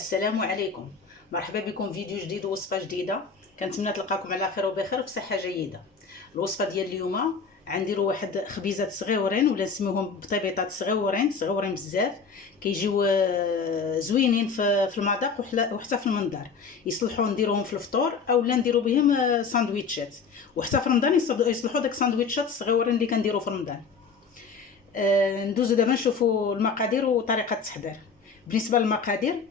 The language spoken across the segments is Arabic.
السلام عليكم. مرحبا بكم فيديو جديد ووصفه جديده. كنتمنى تلقاكم على خير وبخير وبصحه جيده. الوصفه ديال اليوم غنديروا واحد خبيزات صغيورين ولا نسميوهم بطيبيطات صغيورين بزاف، كيجيو زوينين في المذاق وحتى في المنظر. يصلحوا نديروهم في الفطور اولا نديروا بهم ساندويتشات، وحتى في رمضان يصلحوا داك الساندويتشات الصغيورين اللي كنديروا في رمضان. ندوزو دابا نشوفوا المقادير وطريقه التحضير. بالنسبه للمقادير،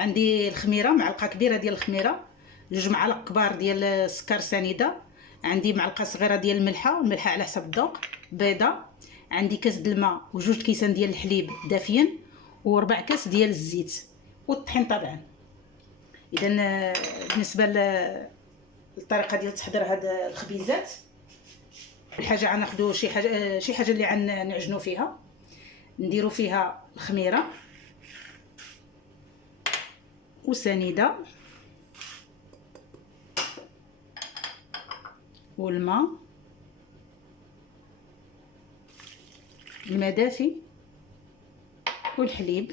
عندي الخميره، معلقه كبيره ديال الخميره، 2 معالق كبار ديال السكر سنيده، عندي معلقه صغيره ديال الملحه على حسب الذوق، بيضه، عندي كاس د الماء و2 كيسان ديال الحليب دافيين، و4 كاس ديال الزيت، والطحين طبعا. اذا بالنسبه للطريقه ديال تحضير هاد الخبيزات، الحاجه غناخذوا شي حاجه اللي غنعجنوا فيها. نديروا فيها الخميره وسنيده والماء، الماء دافي والحليب،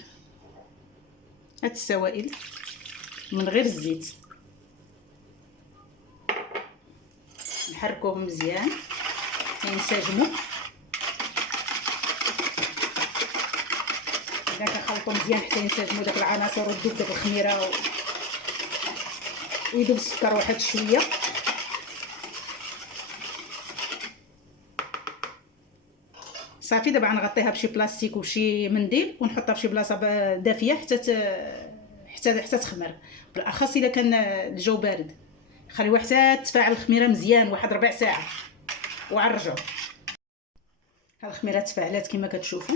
هاد السوائل من غير الزيت. نحركوهم مزيان ينسجموا. اذا كنخلطوا مزيان حتى ينسجموا داك العناصر وتذوب داك الخميره ويذوب السكر واحد شويه. صافي دابا غنغطيها بشي بلاستيك وشي منديل ونحطها فشي بلاصه دافيه حتى تخمر، بالاخص الا كان الجو بارد. خليوها حتى تفاعل الخميره مزيان واحد ربع ساعه وغنرجعوا. ها الخميره تفاعلات كما كتشوفوا.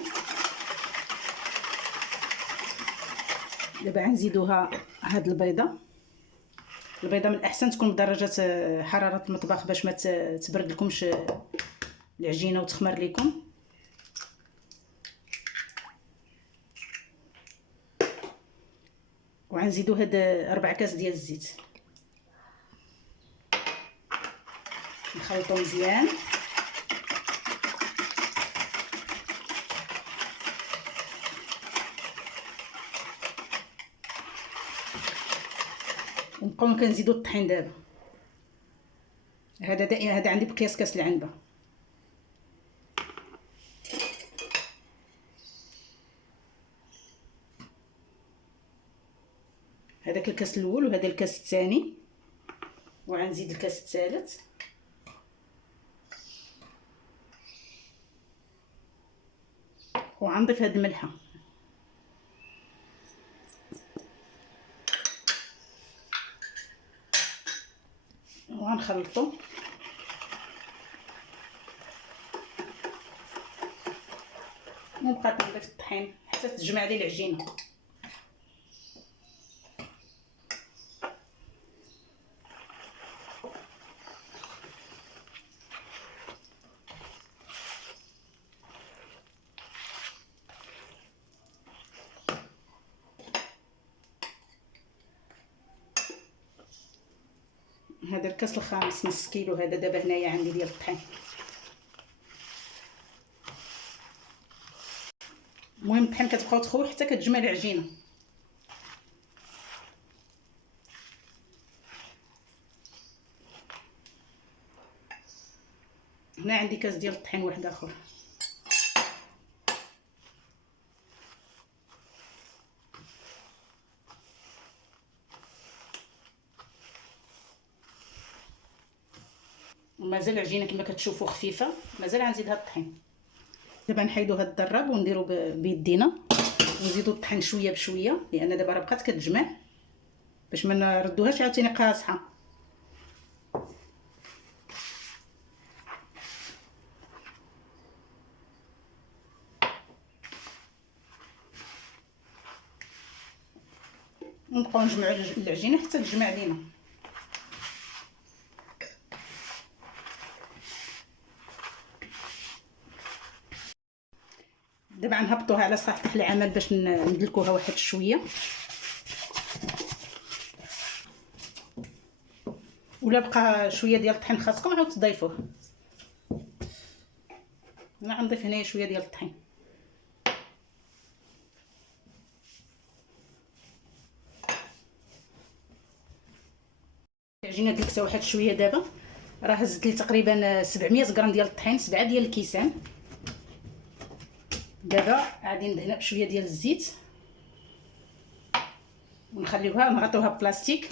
دابا غنزيدوها هاد البيضه من الاحسن تكون بدرجه حراره المطبخ باش ما تبرد لكمش العجينه وتخمر لكم. وغنزيدو هاد 4 كاس ديال الزيت، نخلطو مزيان. ونبقاو كنزيدو الطحين دابا. هذا عندي بقياس كاس العنبه. هذاك الكاس الاول وهذا الكاس الثاني، وغنزيد الكاس الثالث. وغنضيف هاد الملحه وغنخلطو. ونبقى نضيف الطحين حتى تجمع لي العجينه. هذا الكاس الخامس، نص كيلو هذا دابا هنايا عندي ديال الطحين. المهم الطحين كتبقاو تخوي حتى كتجمع العجينه. هنا عندي كاس ديال الطحين واحد اخر. ومازال العجينه كما كتشوفوا خفيفه، مازال غنزيد هاد الطحين. دابا نحيدو هاد الدراب ونديرو بيدينا ونزيدو الطحين شويه بشويه، لان دابا راه بقات كتجمع باش ما نردوهاش عاوتاني قاصحه. ونبقاو نجمعوا العجينه حتى تجمع لينا. دابا غنهبطوها على سطح العمل باش ندلكوها واحد شويه، ولا بقى شويه ديال الطحين خاصكم عاود تضيفوه. انا غنضيف هنايا شويه ديال الطحين. عجينه دلكسه واحد شويه. دابا راه هزت لي تقريبا 700 غرام ديال الطحين، 7 ديال الكيسان. دابا غادي ندهنها بشويه ديال الزيت ونخليوها، نغطيوها ببلاستيك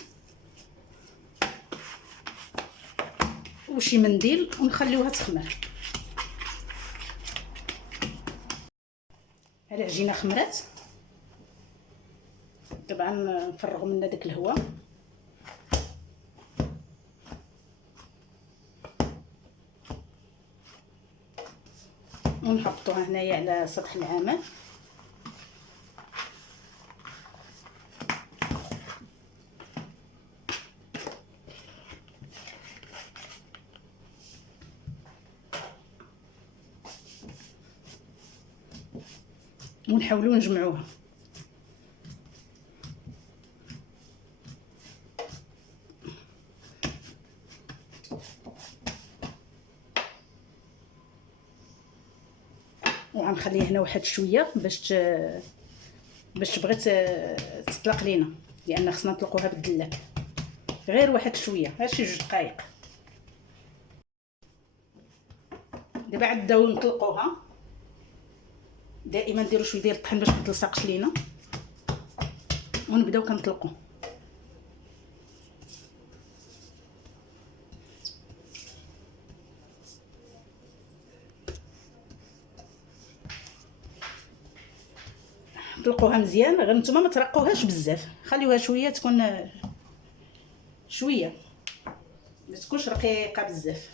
وشي منديل ونخليوها تخمر. ها العجينه خمرات، طبعا نفرغوا منها داك الهواء ونحطوها هنايا على سطح العمل. ونحاولوا نجمعوها. وغنخليه هنا واحد شويه باش تبغي تطلق لينا، لان خصنا نطلقوها بالدلاك. غير واحد شويه، غير شي 2 دقائق. دابا عاد نبداو نطلقوها. دائما نديروا شويه ديال الطحين باش ما تلصقش لينا، ونبداو كنطلقوا. طلقوها مزيان، غير نتوما ما ترقوهاش بزاف، خليوها شويه تكون شويه، ما تكونش رقيقه بزاف،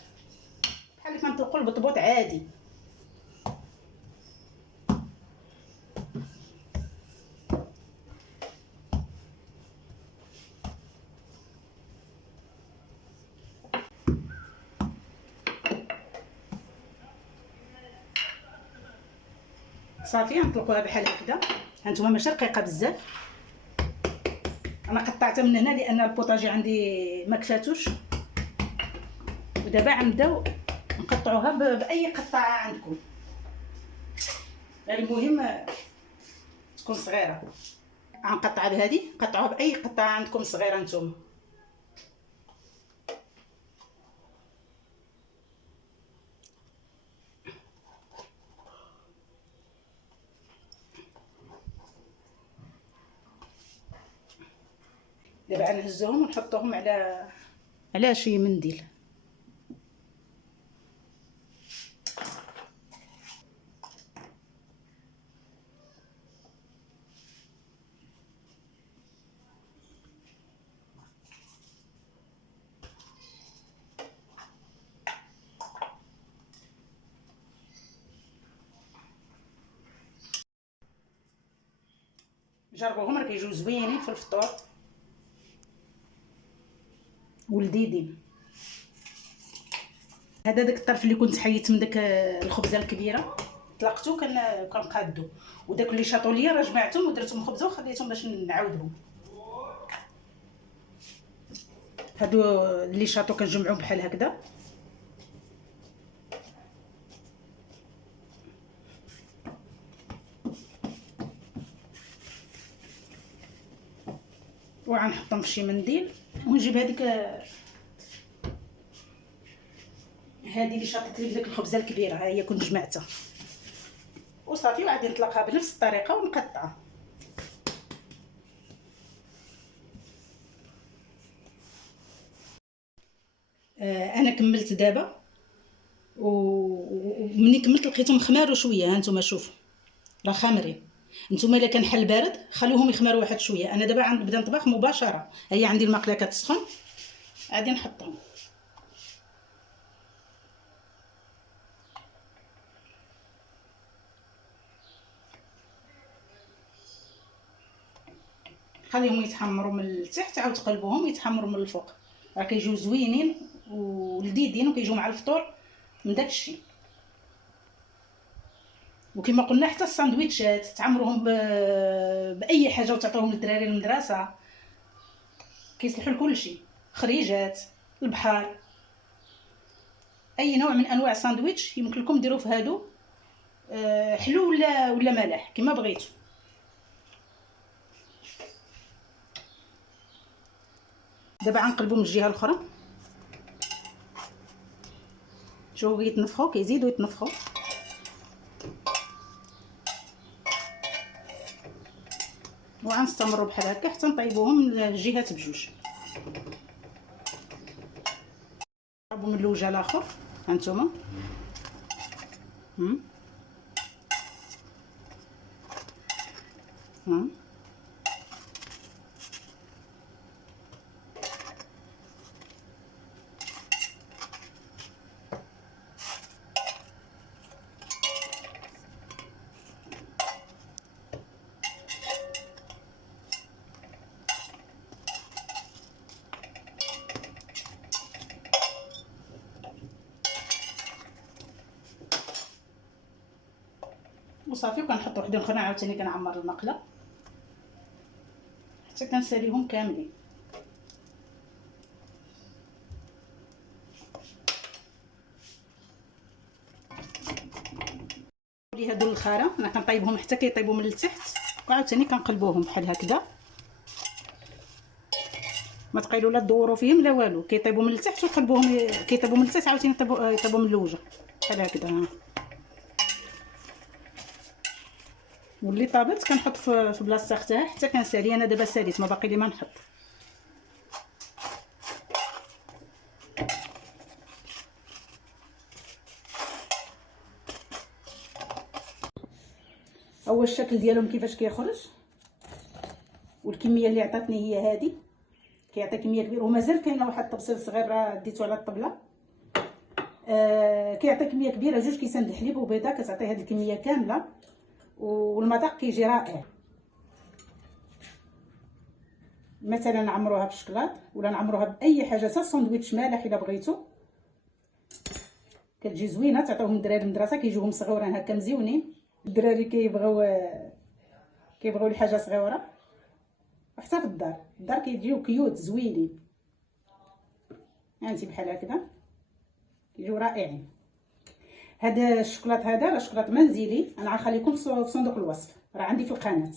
بحال اللي كنطلقوا البطبوط عادي. صافي نطلقوها بحال هكذا. هانتوما ماشي رقيقه بزاف، انا قطعتها من هنا لان البوطاجي عندي ما كفاتوش. ودابا غنبداو نقطعوها باي قطعه عندكم، المهم تكون صغيره. غنقطعها بهذه، قطعوها باي قطعه عندكم صغيره نتوما. دابا غنهزوهم ونحطوهم على شي منديل. جربوهم، راه كيجيو زوينين في الفطور ولذيذين. هذا داك الطرف اللي كنت حيدت من داك الخبزه الكبيره طلقتو كنقادو، وداك اللي شاطوا ليا راه جمعتهم ودرتهم خبزه وخليتهم باش نعاودهم. هادو اللي شاطوا كنجمعوهم بحال هكذا. وغنحطهم في شي منديل ونجيب هذيك هذه اللي شاطت لي بداك الخبزه الكبيره، ها هي كنت جمعتها وصافي. وغادي نطلقها بنفس الطريقه ونقطعها. انا كملت دابا، ومني كملت لقيتهم خماروا شويه. ها نتوما شوفوا راه خامرين. نتوما الا كان حل بارد خليوهم يخمروا واحد شويه. انا دابا غنبدا نطبخ مباشره. هي عندي المقله كتسخن، غادي نحطهم. خليهم يتحمروا من التحت، عاود تقلبوهم يتحمروا من الفوق. راه كيجيو زوينين ولذيذين وكيجيو مع الفطور من داك الشيء. وكما قلنا حتى الساندويتشات تعمروهم باي حاجه وتعطيوهم للدراري المدرسه، كيصلحوا لكل شيء. خريجات البحر، اي نوع من انواع الساندويتش يمكن لكم ديروه في هادو، حلو ولا مالح كما بغيتو. دابا غنقلبو من الجهه الاخرى. شوفوا كيتنفخوا، كيزيدوا يتنفخوا. وغنستمروا بحال هكا حتى نطيبوهم من الجهات بجوج. نطيبوا من الوجه الاخر هانتوما. وصافي. وكنحط وحدين اخرين عاوتاني كنعمر المقله حتى كنساليهم كاملين. لي هادو الخاره انا كنطيبهم حتى كيطيبوا من التحت، وعاوتاني كنقلبوهم بحال هكذا. ما تقيلوا لا تدوروا فيهم لا والو، كيطيبوا من التحت وقلبوهم كيطيبوا من التحت عاوتاني يطيبوا من الوجه بحال هكذا. واللي طابت كنحط في بلاصه اختها حتى كنسالي. انا دابا ساليت، ما باقي لي ما نحط. هو الشكل ديالهم كيفاش كيخرج، والكميه اللي عطاتني هي هذه. كيعطي كميه كبيره، ومازال كاينه واحد الطبسيل صغير راه ديتو على الطبله. كيعطي كميه كبيره، 2 كيسان الحليب وبيضه كتعطي هذه الكميه كامله، والمذاق كيجي رائع. مثلا نعمروها بالشكلاط ولا نعمروها باي حاجه، حتى ساندويتش مالح الا بغيتو كتجي زوينه. تعطيوهم الدراري المدرسه كيجيوهم صغيورين هكا مزيونين. الدراري كيبغيو الحاجه صغيره، وحتى في الدار كيجيو كيوت زوينين. هانتي بحال هكذا كيجيو رائعين. هذا الشكلاط هذا راه شكلاط منزلي، انا غنخليكم في صندوق الوصف، راه عندي في القناه.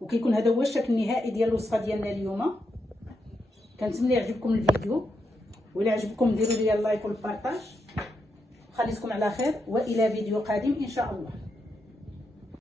وكيكون هذا هو الشكل النهائي ديال الوصفه ديالنا اليوم. كنتمنى يعجبكم الفيديو، وإلا عجبكم ديروا لي اللايك والبارطاج. خليكم على خير، والى فيديو قادم ان شاء الله.